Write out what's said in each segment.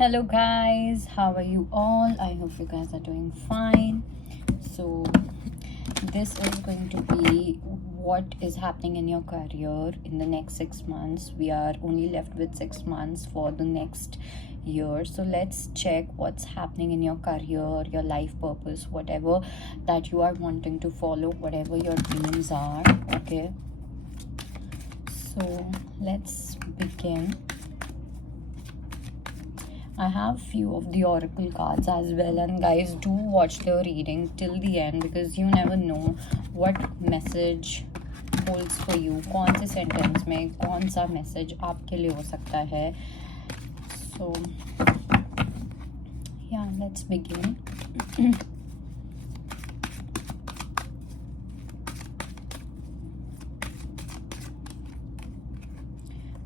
Hello, guys. How are you all? I hope you guys are doing fine. So, this is going to be what is happening in your career in the next 6 months. We are only left with 6 months for the next year. So, let's check what's happening in your career, your life purpose, whatever that you are wanting to follow, whatever your dreams are. Okay. So, let's begin. I have few of the oracle cards as well, and guys, do watch the reading till the end because you never know what message holds for you. कौन से sentence में कौन सा message आपके लिए हो सकता है. So yeah, let's begin.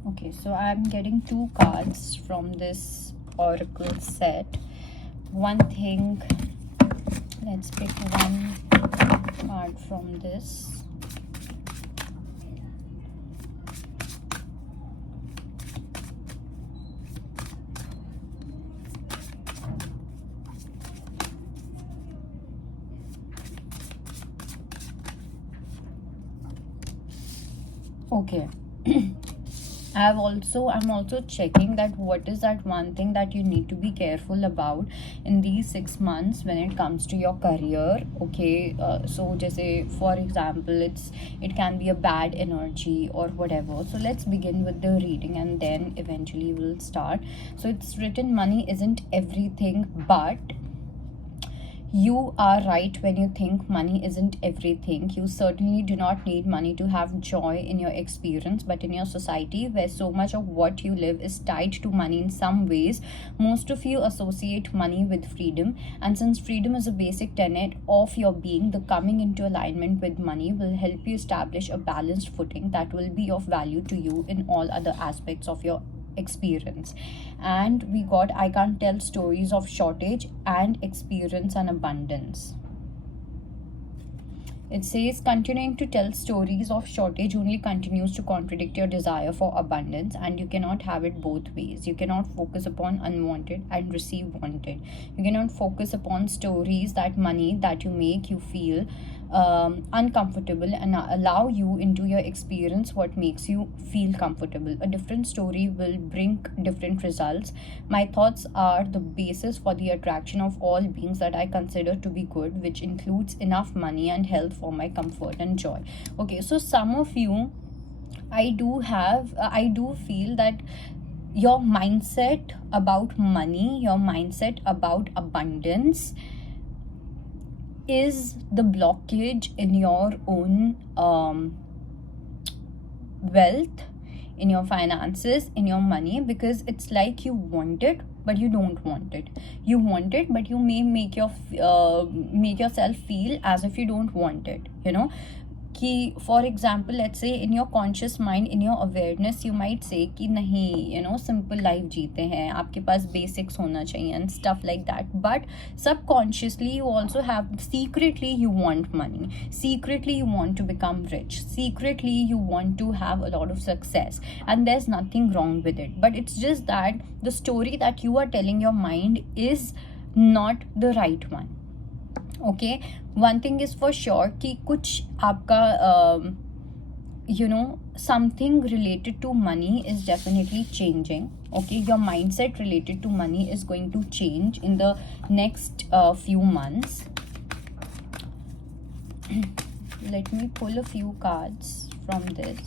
Okay, so I'm getting 2 cards from this oracle set. One thing, let's pick one card from this. Okay. I'm also checking that what is that one thing that you need to be careful about in these 6 months when it comes to your career. Okay, so just say for example it can be a bad energy or whatever. So let's begin with the reading and then eventually we'll start. So it's written, money isn't everything, but you are right when you think money isn't everything. You certainly do not need money to have joy in your experience, but in your society, where so much of what you live is tied to money in some ways, most of you associate money with freedom. And since freedom is a basic tenet of your being, the coming into alignment with money will help you establish a balanced footing that will be of value to you in all other aspects of your experience. And we got, I can't tell stories of shortage and experience and abundance. It says, continuing to tell stories of shortage only continues to contradict your desire for abundance, and you cannot have it both ways. You cannot focus upon unwanted and receive wanted. You cannot focus upon stories that money that you make you feel uncomfortable and allow you into your experience what makes you feel comfortable. A different story will bring different results. My thoughts are the basis for the attraction of all beings that I consider to be good, which includes enough money and health for my comfort and joy. Okay, so some of you, I do feel that your mindset about money, your mindset about abundance is the blockage in your own wealth, in your finances, in your money, because it's like you want it but you don't want it. You want it but you may make yourself feel as if you don't want it, you know. कि for example let's say in your conscious mind, in your awareness, you might say कि नहीं, you know, simple life जीते हैं, आपके पास basics होना चाहिए and stuff like that. But subconsciously you also have, secretly you want money, secretly you want to become rich, secretly you want to have a lot of success, and there's nothing wrong with it. But it's just that the story that you are telling your mind is not the right one. Okay, one thing is for sure कि कुछ आपका you know, something related to money is definitely changing. Okay, your mindset related to money is going to change in the next few months. Let me pull a few cards from this.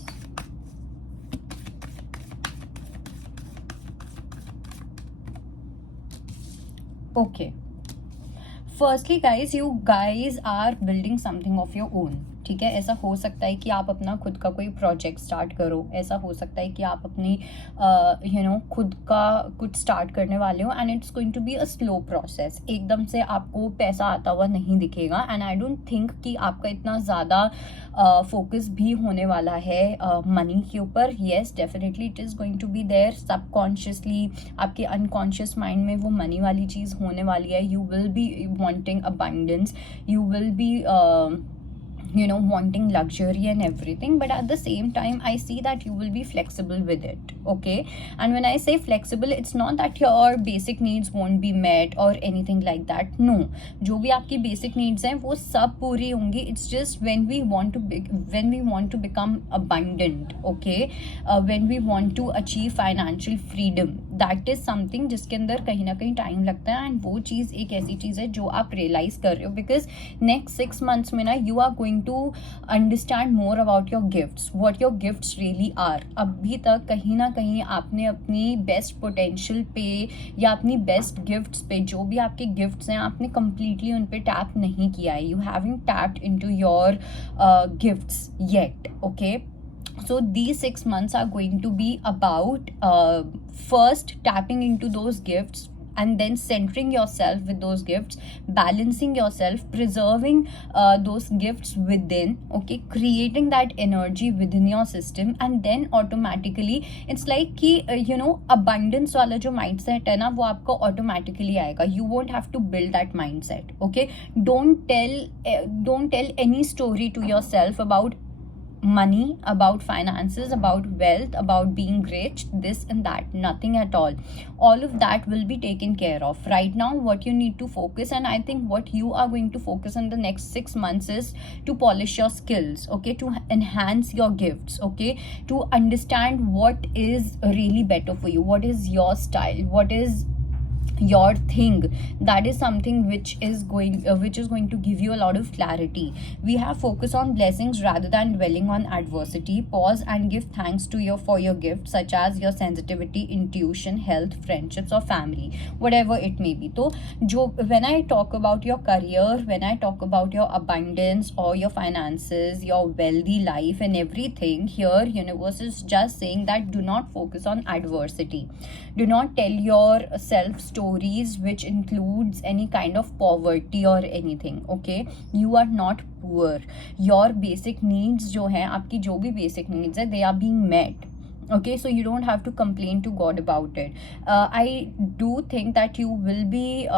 Okay, firstly guys, you guys are building something of your own. ठीक है, ऐसा हो सकता है कि आप अपना खुद का कोई प्रोजेक्ट स्टार्ट करो, ऐसा हो सकता है कि आप अपनी यू नो खुद का कुछ स्टार्ट करने वाले हो, and it's going to be a slow process. एकदम से आपको पैसा आता हुआ नहीं दिखेगा, एंड आई डोंट थिंक कि आपका इतना ज़्यादा फोकस भी होने वाला है मनी के ऊपर. Yes, definitely it is going to be there subconsciously, आपके अनकॉन्शियस माइंड में वो मनी वाली चीज़ होने वाली है. You will be wanting abundance, you will be wanting luxury and everything, but at the same time I see that you will be flexible with it. Okay, and when I say flexible, it's not that your basic needs won't be met or anything like that. No, जो भी आपकी basic needs हैं वो सब पूरी होंगी. It's just when we want to become abundant, okay, when we want to achieve financial freedom, that is something जिसके अंदर कहीं ना कहीं टाइम लगता है. एंड वो चीज़ एक ऐसी चीज़ है जो आप रियलाइज कर रहे हो, बिकॉज नेक्स्ट 6 months में ना you are going to understand more about your gifts, what your gifts really are. अभी तक कहीं ना कहीं आपने अपनी बेस्ट पोटेंशियल पे या अपनी बेस्ट गिफ्ट्स पे, जो भी आपके गिफ्ट्स हैं, आपने कंप्लीटली उन पे टैप नहीं किया है. You having tapped into your gifts yet. Okay, so these 6 months are going to be about first tapping into those gifts, and then centering yourself with those gifts, balancing yourself, preserving those gifts within, okay, creating that energy within your system, and then automatically it's like कि abundance वाला जो mindset है ना, वो आपको automatically आएगा. You won't have to build that mindset. Okay, don't tell any story to yourself about money, about finances, about wealth, about being rich, this and that. Nothing at all of that will be taken care of. Right now what you need to focus, and I think what you are going to focus in the next 6 months, is to polish your skills, okay, to enhance your gifts, okay, to understand what is really better for you, what is your style, what is your thing. That is something which is going to give you a lot of clarity. We have focus on blessings rather than dwelling on adversity. Pause and give thanks to for your gifts, such as your sensitivity, intuition, health, friendships, or family, whatever it may be. So when I talk about your career, when I talk about your abundance or your finances, your wealthy life and everything, here universe is just saying that do not focus on adversity. Do not tell yourself stories which includes any kind of poverty or anything. Okay, you are not poor. Your basic needs जो हैं, आपकी जो भी basic needs है, they are being met. Okay, so you don't have to complain to God about it. I do think that you will be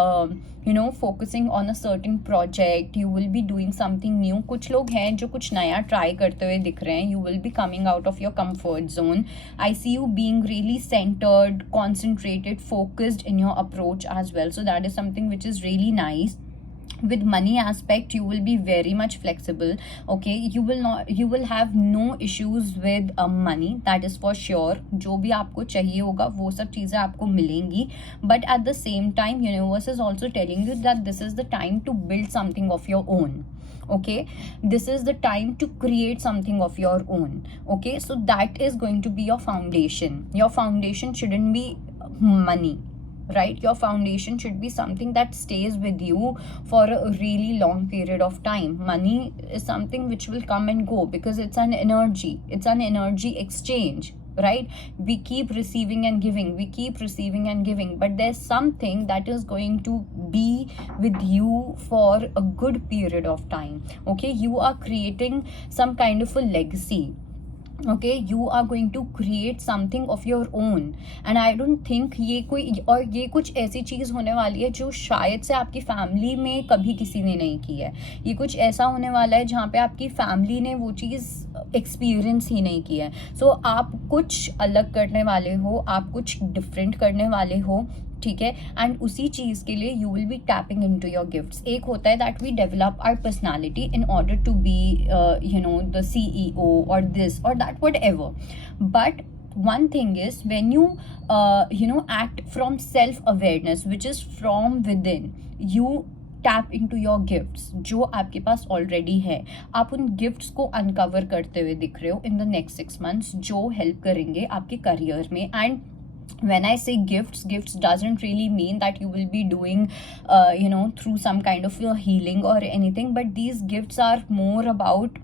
focusing on a certain project. You will be doing something new. कुछ लोग हैं जो कुछ नया try करते हुए दिख रहे हैं. You will be coming out of your comfort zone. I see you being really centered, concentrated, focused in your approach as well. So that is something which is really nice. With money aspect, you will be very much flexible. Okay, you will have no issues with money, that is for sure. जो भी आपको चाहिए होगा वो सब चीज़ें आपको मिलेंगी. But at the same time, universe is also telling you that this is the time to build something of your own. Okay, this is the time to create something of your own. Okay, so that is going to be your foundation. Your foundation shouldn't be money, right? Your foundation should be something that stays with you for a really long period of time. Money is something which will come and go because it's an energy exchange, right? We keep receiving and giving, but there's something that is going to be with you for a good period of time. Okay, you are creating some kind of a legacy. Okay, you are going to create something of your own, and I don't think ये कुछ ऐसी चीज़ होने वाली है जो शायद से आपकी फैमिली में कभी किसी ने नहीं की है. ये कुछ ऐसा होने वाला है जहाँ पे आपकी फैमिली ने वो चीज़ एक्सपीरियंस ही नहीं की है. सो आप कुछ अलग करने वाले हो, आप कुछ डिफरेंट करने वाले हो, ठीक है. एंड उसी चीज़ के लिए you will be tapping into your योर गिफ्ट्स. एक होता है that we develop our personality in order to be the CEO और दिस और that whatever. But one thing is when you act from self awareness, which is from within, you tap into your gifts जो आपके पास already है. आप उन gifts को uncover करते हुए दिख रहे हो इन द नेक्स्ट 6 months, जो हेल्प करेंगे आपके करियर में. And when I say gifts doesn't really mean that you will be doing through some kind of healing or anything, but these gifts are more about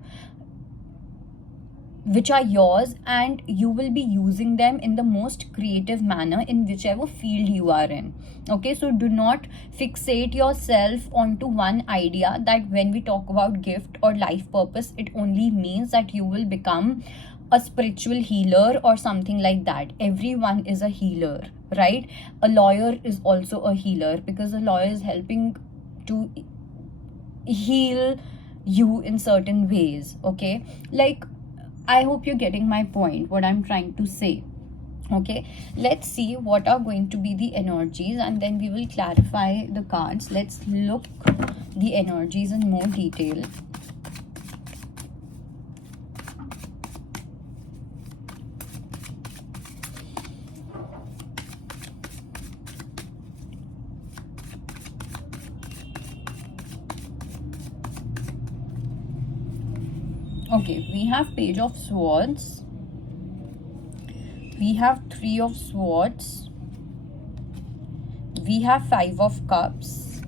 which are yours, and you will be using them in the most creative manner in whichever field you are in. Okay, so do not fixate yourself onto one idea that when we talk about gift or life purpose, it only means that you will become a spiritual healer or something like that. Everyone is a healer, right? A lawyer is also a healer because a lawyer is helping to heal you in certain ways. Okay, like, I hope you're getting my point, what I'm trying to say. Okay, let's see what are going to be the energies, and then we will clarify the cards. Let's look the energies in more detail. Okay, we have Page of Swords, we have Three of Swords, we have Five of Cups.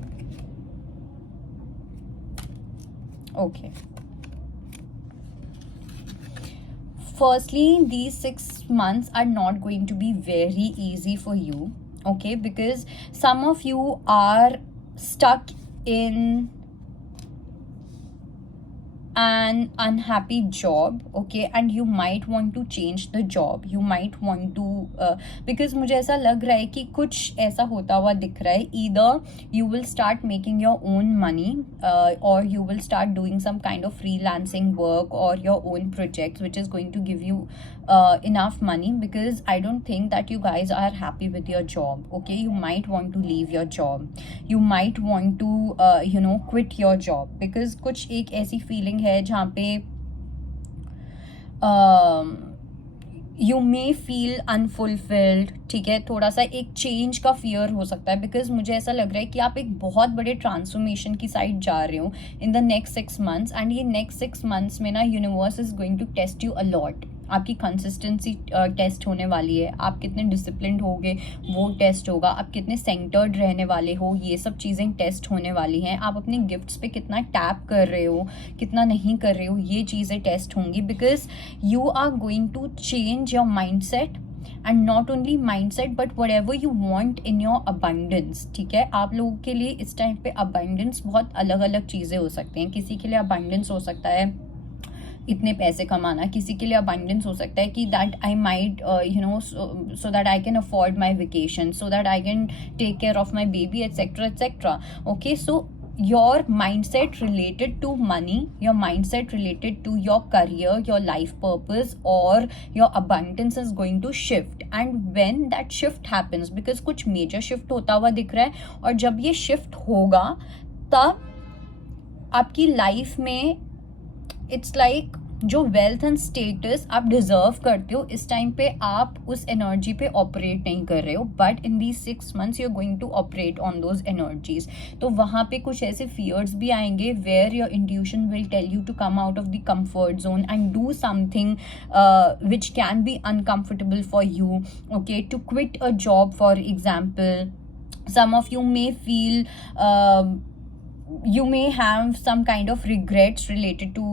Okay, firstly, these 6 months are not going to be very easy for you. Okay, because some of you are stuck in an unhappy job. Okay, and you might want to change the job, you might want to because मुझे ऐसा लग रहा है कि कुछ ऐसा होता हुआ दिख रहा है. Either you will start making your own money, or you will start doing some kind of freelancing work or your own projects which is going to give you enough money, because I don't think that you guys are happy with your job. Okay, you might want to leave your job, you might want to quit your job, because कुछ एक ऐसी feeling है जहाँ पे you may feel unfulfilled. ठीक है, थोड़ा सा एक चेंज का फियर हो सकता है, बिकॉज मुझे ऐसा लग रहा है कि आप एक बहुत बड़े ट्रांसफॉर्मेशन की साइड जा रहे हो in the next 6 months. And ये नेक्स्ट 6 months में ना universe is going to test you a lot. आपकी कंसिस्टेंसी टेस्ट होने वाली है, आप कितने डिसिप्लिन्ड होगे वो टेस्ट होगा, आप कितने सेंटर्ड रहने वाले हो, ये सब चीज़ें टेस्ट होने वाली हैं. आप अपने गिफ्ट्स पे कितना टैप कर रहे हो, कितना नहीं कर रहे हो, ये चीज़ें टेस्ट होंगी, because you are going to change your mindset. And not only mindset but whatever you want in your abundance. ठीक है, आप लोगों के लिए इस टाइम पे अबंडेंस बहुत अलग अलग चीज़ें हो सकती हैं. किसी के लिए अबंडेंस हो सकता है इतने पैसे कमाना, किसी के लिए अबंडेंस हो सकता है कि that I might so that I can afford my vacation, so that I can take care of my baby, etcetera etcetera. Okay, so your mindset related to money, your mindset related to your career, your life purpose or your abundance is going to shift. And when that shift happens, because कुछ major shift होता हुआ दिख रहा है, और जब ये shift होगा तब आपकी life में इट्स लाइक जो वेल्थ एंड स्टेटस आप डिजर्व करते हो इस टाइम पे आप उस एनर्जी पे ऑपरेट नहीं कर रहे हो. But in these 6 months you are going to operate on those energies. तो वहाँ पे कुछ ऐसे फियर्स भी आएंगे where your intuition will tell you to come out of the comfort zone and do something which can be uncomfortable for you. Okay, to quit a job for example. Some of you may feel you may have some kind of regrets related to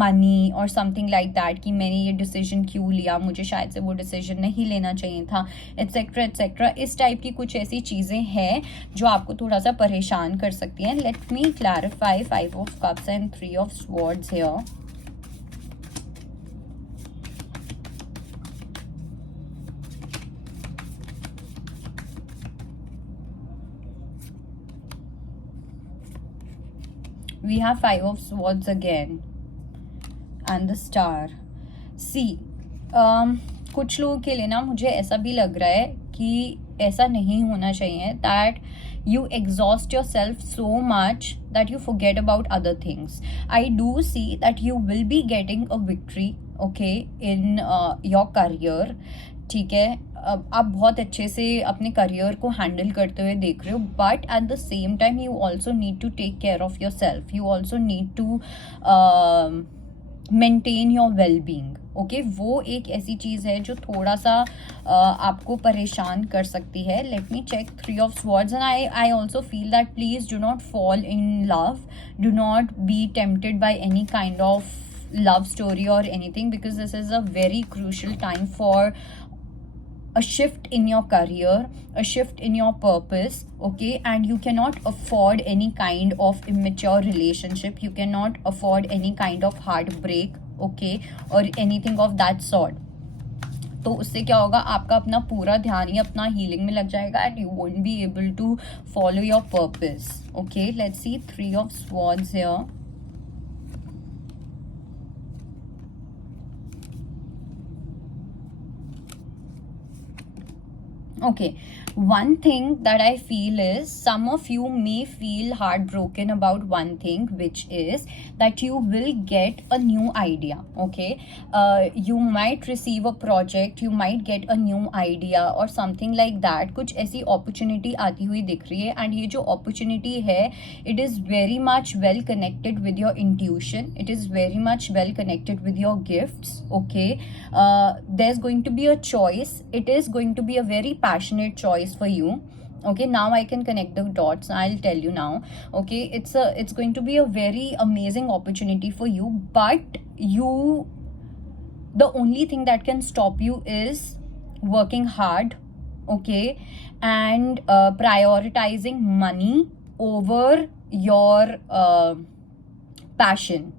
money or something like that कि मैंने ये decision क्यों लिया, मुझे शायद से वो decision नहीं लेना चाहिए था, एट्सेट्रा एट्सेट्रा. इस टाइप की कुछ ऐसी चीज़ें हैं जो आपको थोड़ा सा परेशान कर सकती हैं. Let me clarify 5 of Cups and 3 of Swords here. We have 5 of Swords again and the Star. See, कुछ लोगों के लिए ना मुझे ऐसा भी लग रहा है कि ऐसा नहीं होना चाहिए that you exhaust yourself so much that you forget about other things. I do see that you will be getting a victory, okay, in your career. ठीक है, आप बहुत अच्छे से अपने करियर को हैंडल करते हुए देख रहे हो, but at the same time you also need to take care of yourself, you also need to maintain your wellbeing. Okay, वो एक ऐसी चीज़ है जो थोड़ा सा आपको परेशान कर सकती है. Let me check 3 of Swords and I also feel that please do not fall in love, do not be tempted by any kind of love story or anything, because this is a very crucial time for a shift in your career, a shift in your purpose. Okay, and you cannot afford any kind of immature relationship, you cannot afford any kind of heartbreak, okay, or anything of that sort. तो उससे क्या होगा, आपका अपना पूरा ध्यान ही अपना healing में लग जाएगा and you won't be able to follow your purpose. Okay, let's see 3 of Swords here. Okay, one thing that I feel is some of you may feel heartbroken about one thing, which is that you will get a new idea. Okay, you might receive a project, you might get a new idea or something like that. कुछ ऐसी opportunity आती हुई दिख रही है, and ये जो opportunity है, it is very much well connected with your intuition. It is very much well connected with your gifts. Okay, there's going to be a choice. It is going to be a very passionate choice for you. Okay, now I can connect the dots. I'll tell you now. Okay, it's going to be a very amazing opportunity for you, but the only thing that can stop you is working hard. Okay, and prioritizing money over your passion.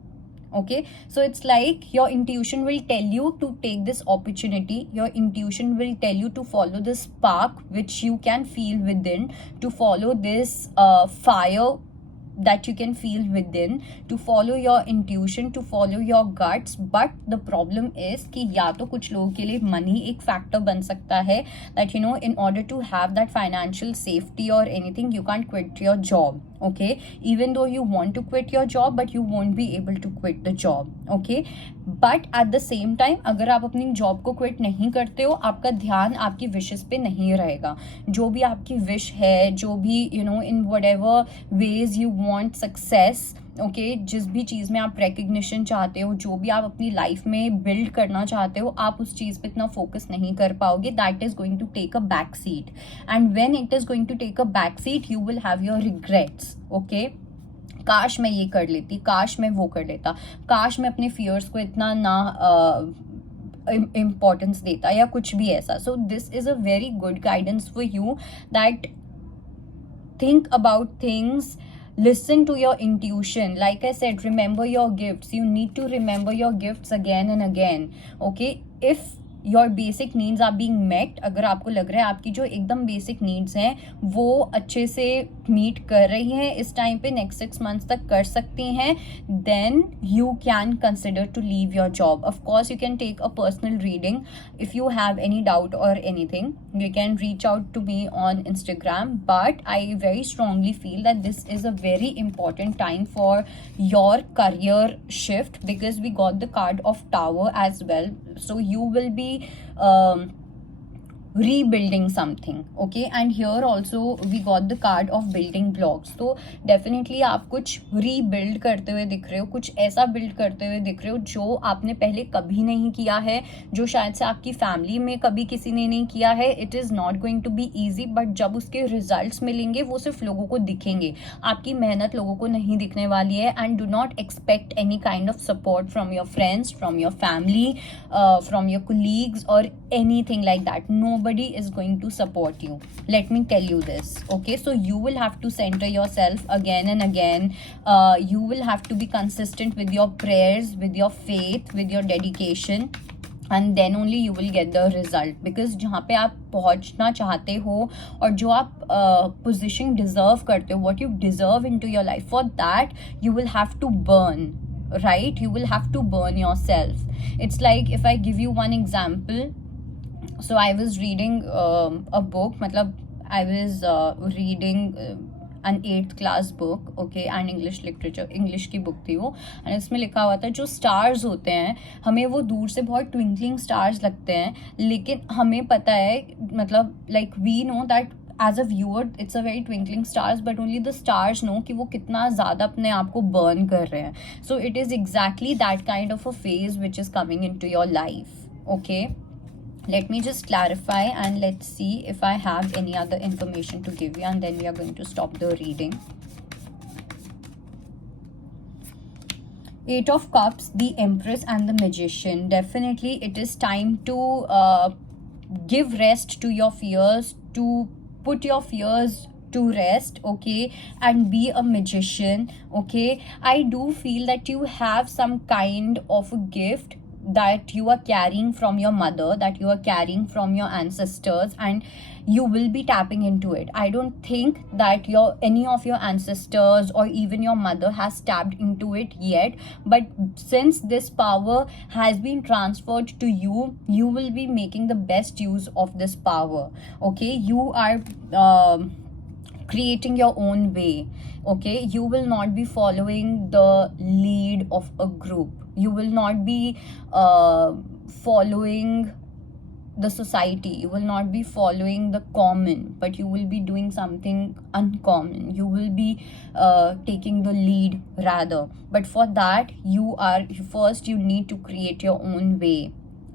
Okay, so it's like your intuition will tell you to take this opportunity. Your intuition will tell you to follow this spark which you can feel within, to follow this fire that you can feel within, to follow your intuition, to follow your guts. But the problem is कि या तो कुछ लोगों के लिए money एक factor बन सकता है, that you know, in order to have that financial safety or anything, you can't quit your job. Okay, even though you want to quit your job, but you won't be able to quit the job. Okay, but at the same time, अगर आप अपनी job को quit नहीं करते हो, आपका ध्यान आपकी विशेस पे नहीं रहेगा. जो भी आपकी विश है, जो भी you know, in what ever ways you want success, okay, जिस भी चीज़ में आप रिकग्निशन चाहते हो, जो भी आप अपनी लाइफ में बिल्ड करना चाहते हो, आप उस चीज़ पे इतना फोकस नहीं कर पाओगे. That is going to take a back seat, and when it is going to take a back seat, you will have your regrets. Okay, काश मैं ये कर लेती, काश मैं वो कर लेता, काश मैं अपने फियर्स को इतना ना इम्पोर्टेंस देता, या कुछ भी ऐसा. So this is a very good guidance for you, that think about things, listen to your intuition. Like I said, remember your gifts. You need to remember your gifts again and again. Okay, if your basic needs are being met, अगर आपको लग रहा है आपकी जो एकदम basic needs हैं वो अच्छे से मीट कर रही हैं इस टाइम पे, नेक्स्ट 6 months तक कर सकती हैं, then you can consider to leave your job. Of course you can take a personal reading. If you have any doubt और anything, you can reach out to me on Instagram, but I very strongly feel that this is a very important time for your career shift, because we got the card of Tower as well. So you will be rebuilding something. Okay, and here also we got the card of building blocks. तो definitely आप कुछ rebuild करते हुए दिख रहे हो, कुछ ऐसा build करते हुए दिख रहे हो जो आपने पहले कभी नहीं किया है, जो शायद से आपकी फैमिली में कभी किसी ने नहीं किया है. It is not going to be easy, but जब उसके results मिलेंगे वो सिर्फ लोगों को दिखेंगे, आपकी मेहनत लोगों को नहीं दिखने वाली है. And do not expect any kind of support from your friends, from your family, from your colleagues or anything like that. Nobody is going to support you, let me tell you this. Okay, so you will have to center yourself again and again. You will have to be consistent with your prayers, with your faith, with your dedication, and then only you will get the result. Because जहाँ पे आप पहुँचना चाहते हो और जो आप position deserve करते हो, what you deserve into your life, for that you will have to burn, right? You will have to burn yourself. It's like, if I give you one example, so I was reading a book, matlab I was reading an 8th class book, okay, and English literature, English की book थी वो, and इसमें लिखा हुआ था जो stars होते हैं हमें वो दूर से बहुत twinkling stars लगते हैं, लेकिन हमें पता है, मतलब like we know that as a viewer it's a very twinkling stars, but only the stars know कि वो कितना ज़्यादा अपने आप को burn कर रहे हैं. So it is exactly that kind of a phase which is coming into your life. Okay, let me just clarify and let's see if I have any other information to give you, and then we are going to stop the reading. 8 of Cups, the Empress and the Magician. Definitely it is time to give rest to your fears, to put your fears to rest, okay, and be a magician. Okay, I do feel that you have some kind of a gift that you are carrying from your mother, that you are carrying from your ancestors, and you will be tapping into it. I don't think that any of your ancestors or even your mother has tapped into it yet, but since this power has been transferred to you, you will be making the best use of this power. Okay, you are creating your own way. Okay, you will not be following the lead of a group, you will not be following the society, you will not be following the common, but you will be doing something uncommon, you will be taking the lead rather. But for that, you need to create your own way,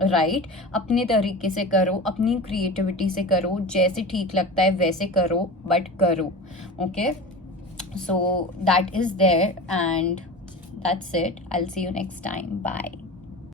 right अपने तरीके से करो, अपनी creativity से करो, जैसे ठीक लगता है वैसे करो, बट करो. Okay, so that is there and that's it. I'll see you next time. Bye.